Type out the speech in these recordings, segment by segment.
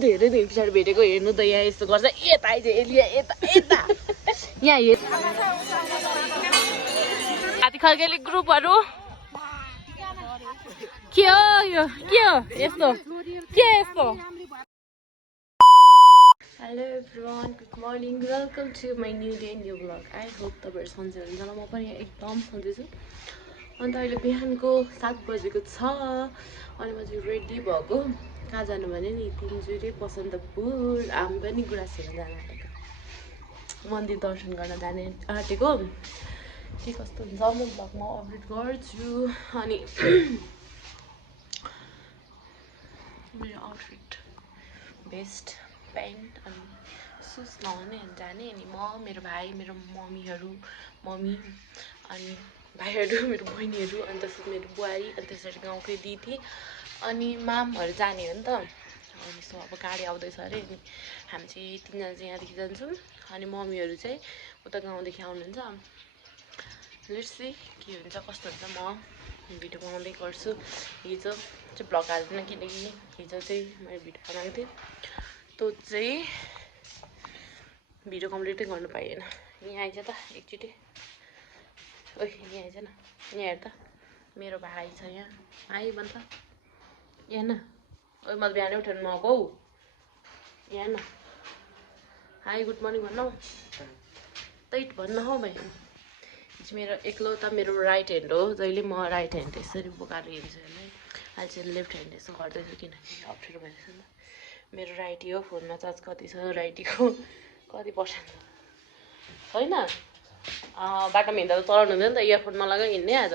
धेरै दिन पछाडि भेटेको हेर्नु त यहाँ यस्तो गर्छ यता आइज एलिया यता यता यहाँ हेर हात्ती खर्केली ग्रुपहरू के हो यो के हो यस्तो के यस्तो hello everyone good morning welcome to my new day new blog I hope तपाईँहरू सन्चै हुनुहुन्छ म पनि एकदम सन्चै छु अन्त अहिले बिहानको 7 बजेको छ अनि म चाहिँ रेडी भएको कहाँ जानु भने नि तिनजुरे बसन्तपुर हामी पनि गुराँस हेर्न जान आँटेको मन्दिर दर्शन गर्न जाने आँटेको के कस्तो हुन्छ म ब्लगमा अपडेट गर्छु अनि मेरो आउटफिट भेस्ट प्यान्ट अनि सुज लगाउने जाने अनि म मेरो भाइ मेरो मम्मी अनि भाइहरू मेरो बहिनीहरू अनि त्यसपछि मेरो बुहारी अनि त्यसरी गाउँकै दिदी अनि मामहरू जाने हो नि त अनि सो अब गाडी आउँदैछ अरे अनि हामी चाहिँ तिनजना चाहिँ यहाँदेखि जान्छौँ अनि मम्मीहरू चाहिँ उता गाउँदेखि आउनुहुन्छ लेट्स सी के हुन्छ कस्तो हुन्छ म भिडियो बनाउँदै गर्छु हिजो चाहिँ भ्लग हाल्दिनँ किनकि हिजो चाहिँ मैले भिडियो बनाएको थिएँ त्यो चाहिँ भिडियो कम्प्लिटै गर्नु पाइएन यहाँ आइज त एकचोटि ओइ यहाँ आइज न यहाँ हेर त मेरो भाइ छ यहाँ आइ भन् त यहाँ न ओइ मैले बिहानै उठेर नगौ यहाँ न हाई गुड मर्निङ भन्न हौ तैट भन्न हौ भाइ मेरो एक्लो मेरो राइट ह्यान्ड हो जहिले म राइट ह्यान्ड यसरी बोकाएर हिँड्छु होइन अहिले चाहिँ लेफ्ट ह्यान्ड यसो गर्दैछु किनकि अप्ठ्यारो भइरहेछ नि त मेरो राइटी हो फोनमा चार्ज कति छ राइटीको कति पर्सेन्ट छैन बाटोमा हिँड्दा त चलाउनु हुँदैन नि त इयरफोन नलगाइ हिँड्ने आज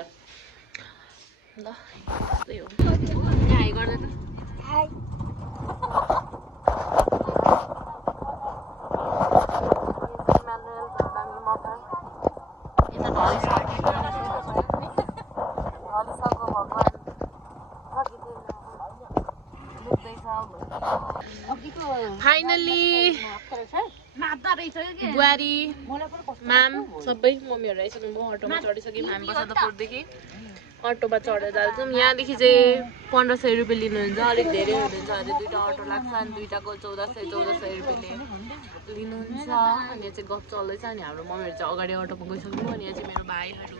ल त्यस्तै हो यहाँ हाई गर्दा त हाई फाइनली बुहारी माम सबै मम्मीहरू आइसक्नु भयो अटोमा चढिसक्यो हामी बसन्तपुरदेखि अटोमा चढेर जान्छौँ यहाँदेखि चाहिँ 1500 रुपियाँ लिनुहुन्छ अलिक धेरै हुनुहुन्छ अरे दुईवटा अटो लाग्छ अनि दुईवटाको 1400 रुपियाँले लिनुहुन्छ अनि यहाँ चाहिँ गफ चल्दैछ अनि हाम्रो मम्मीहरू चाहिँ अगाडि अटोमा गइसक्नु अनि यहाँ चाहिँ मेरो भाइहरू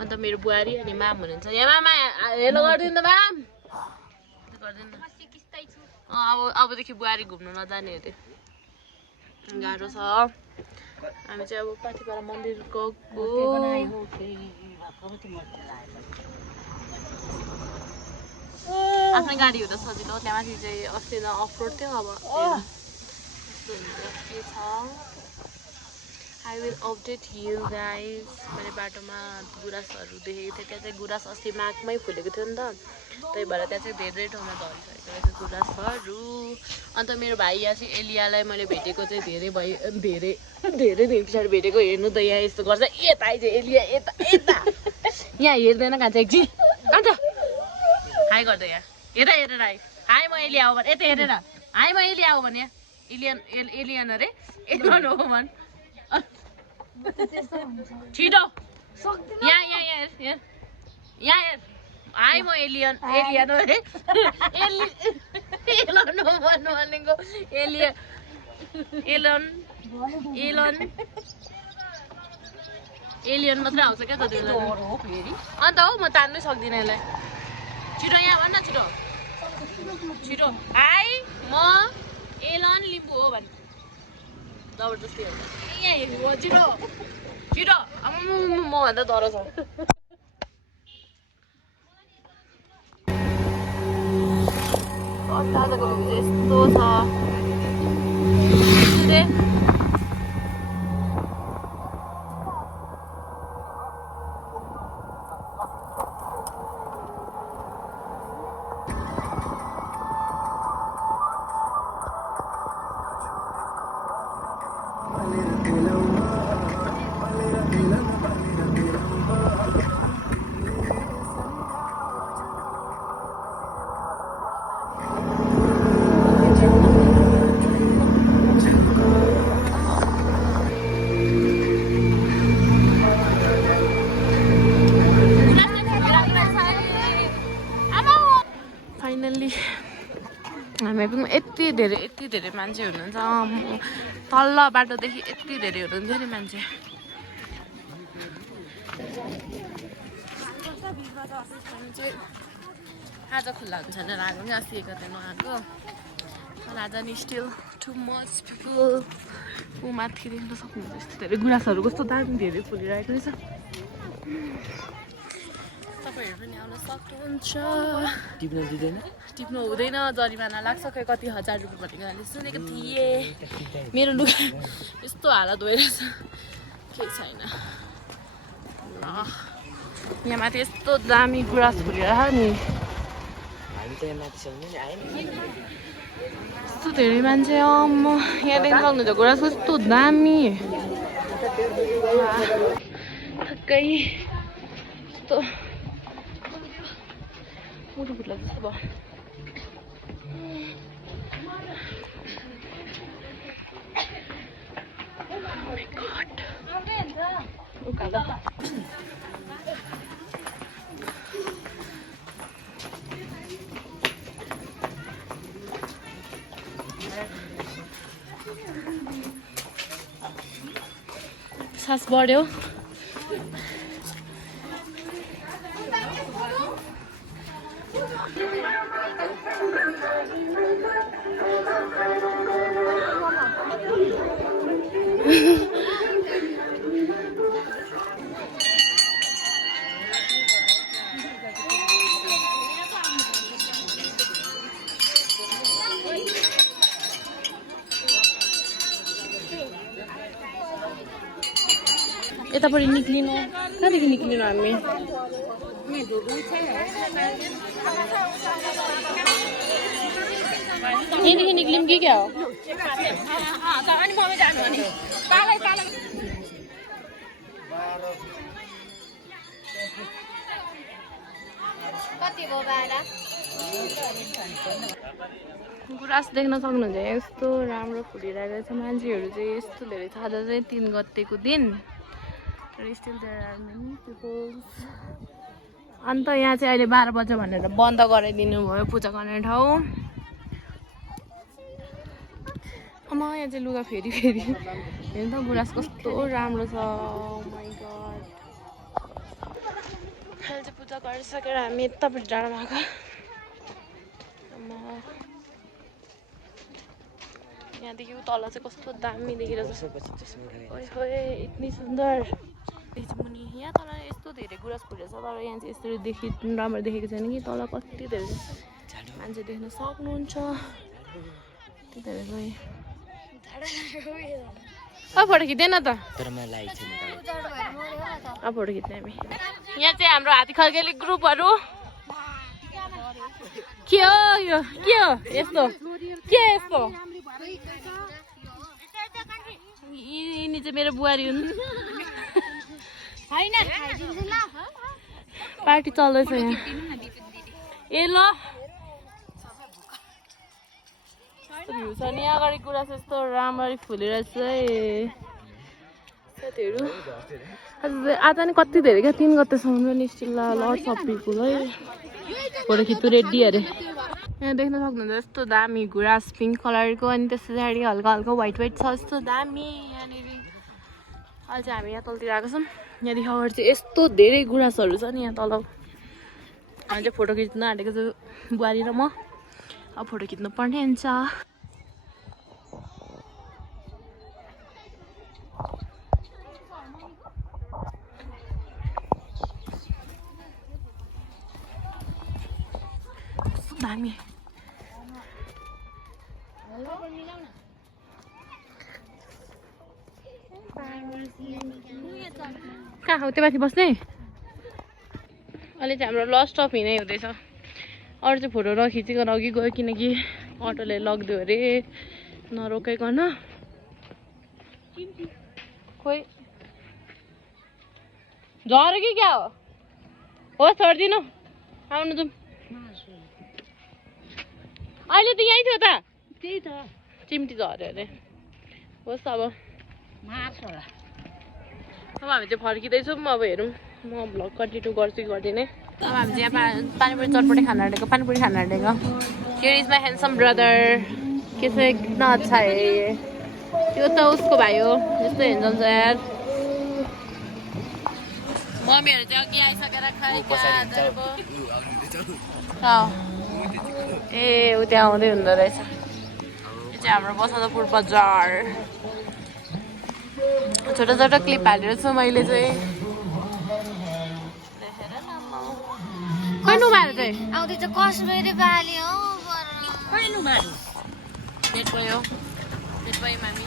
अन्त मेरो बुहारी अनि माम हुनुहुन्छ यहाँ मामा हेलो गरिदिनु त माम गर्दैन अबदेखि बुहारी घुम्नु नजाने अरे गाह्रो छ हामी चाहिँ अब पाथिपाडा मन्दिर गएको आफ्नै गाडी हुँदा सजिलो त्यहाँ माथि चाहिँ अस्ति त अफ रोड थियो अब के छ I will update you guys मैले बाटोमा गुराँसहरू देखेको थिएँ त्यहाँ चाहिँ गुराँस अस्ति माघमै फुलेको थियो नि त त्यही भएर त्यहाँ चाहिँ धेरै ठाउँमा झरिसकेको रहेछ गुराँसहरू अन्त मेरो भाइ यहाँ चाहिँ एलियालाई मैले भेटेको चाहिँ धेरै दिन पछाडि भेटेको हेर्नु त यहाँ यस्तो गर्छ यता आइज एलिया यता यता यहाँ हेर्दैन कहाँ चाहिँ एकछिन अन्त हाई गर्दा यहाँ हेरेर हाई हाई म एलिया हो भने यता हेरेर हाई म एलिया हो भने एलियन अरे एलियन हो भन् छिटो यहाँ हाई म एलियन हो अरे एलन हो भन्नु भनेको एलियन मात्रै आउँछ क्या त त्यो अन्त हौ म तान्नै सक्दिनँ यसलाई छिटो यहाँ भन्न छिटो हाई म एलन लिम्बू हो भने जबरजस्ती हुन्छ यहाँ हेर्नु छिटो अब म भन्दा डर छ आजको भिडियो यस्तो छ हामी पनि यति यति धेरै मान्छे हुनुहुन्छ तल्ल बाटोदेखि यति धेरै हुनुहुन्थ्यो नि मान्छे आज खुल्ला हुन्छ भनेर आएको नि अस्ति एक दिन आएको आज नि स्टिल टु मच पिपल ऊ माथि देख्न सक्नुहुन्छ यस्तो धेरै गुराँसहरू कस्तो दामी धेरै फुलिरहेको रहेछ तपाईँहरू पनि आउन सक्नुहुन्छ टिप्नु हुँदैन जरिमाना लाग्छ खै कति 1000 रुपियाँ भनेको हामीले सुनेको थिएँ मेरो लुगा यस्तो हालत भइरहेछ केही छैन ल यहाँ माथि यस्तो दामी गुराँस फुलिरहेको नि यस्तो धेरै मान्छे यहाँ देख्न सक्नुहुन्छ गुराँस कस्तो दामी ठक्कै यस्तो मुटु फुट्ला जस्तो भयो उकालो सास बढ्यो यतापट्टि निक्लिनु कहाँदेखि निक्लिनु हामी यहीँदेखि निक्लियौँ कि क्या हो गुराँस देख्न सक्नुहुन्छ यस्तो राम्रो फुलिरहेको छ मान्छेहरू चाहिँ यस्तो धेरै छ आज चाहिँ 3 गतेको दिन still there are many peoples अन्त यहाँ चाहिँ अहिले 12 बज्यो भनेर बन्द गराइदिनु भयो पूजा गर्ने ठाउँ अमा यहाँ चाहिँ लुगा फेरि हेर्नु त गुराँस कस्तो राम्रो छ माइ गड अहिले चाहिँ पूजा गरिसकेर हामी यतापट्टि डाँडा भएको यहाँदेखि तल चाहिँ कस्तो दामी देखिरहेको छ ओए यति सुन्दर मुनि यहाँ तल यस्तो धेरै गुराँस फुलेको छ तर यहाँ चाहिँ यस्तो राम्रो देखेको छैन कि तल कति धेरै मान्छे देख्न सक्नुहुन्छ यति धेरै गयो फोटो खिच्दैन त फोटो खिच्ने हामी यहाँ चाहिँ हाम्रो हात्ती खर्केली ग्रुपहरू के हो यो के हो यस्तो के यस्तो यिनी चाहिँ मेरो बुहारी हुन् पार्टी चल्दैछ यहाँ ए ल छ नि अगाडि गुराँस यस्तो राम्ररी फुलिरहेछ साथीहरू आज नि कति धेरै क्या 3 गतेसम्म पनि स्टिल लट्स अफ पिपल है फोटो खिच्नु रेडी अरे यहाँ देख्न सक्नुहुन्छ यस्तो दामी गुराँस पिङ्क कलरको अनि त्यस पछाडि हल्का हल्का व्हाइट छ यस्तो दामी यहाँनिर अहिले चाहिँ हामी यहाँ तलतिर आएको छौँ यहाँदेखि अगाडि चाहिँ यस्तो धेरै गुराँसहरू छ नि यहाँ तल हामी चाहिँ फोटो खिच्न आँटेको छु बुहारी र म अब फोटो खिच्नु पर्ने हुन्छ दामी कहाँ हो त्यो माथि बस्ने अहिले चाहिँ हाम्रो लस्ट अफ हिँडै हुँदैछ अरू चाहिँ फोटो नखिचिकन अघि गयो किनकि अटोले लगिदियो अरे नरोकाइकन खोइ झऱ्यो कि क्या हो छोडिदिनु आउनु जाउँ अहिले त यहीँ थियो त त्यही त चिम्टी झऱ्यो अरे होस् अब अब हामी चाहिँ फर्किँदैछौँ अब हेरौँ म भ्लग कन्टिन्यू गर्छु कि गर्दिनँ अब हामी चाहिँ यहाँ पानीपुरी चटपटी खान आँटेको पानीपुरी खान आँटेको here is my handsome brother कैसे कितना अच्छा है ये यो त उसको भाइ हो यस्तो हेर्नुहुन्छ यार मम्मीहरू चाहिँ अघि आइसकेर खाएका ए ऊ त्यहाँ आउँदै हुँदो रहेछ यो चाहिँ हाम्रो बसन्तपुर बजार छोटो छोटो क्लिप हालेर छु मैले चाहिँ खै नुमाहरू चाहिँ आउँदै त कसरी बाली हो खै नुमाहरू पेट भयो मामी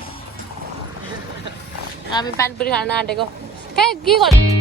हामी पानीपुरी खान आँटेको के गर्नु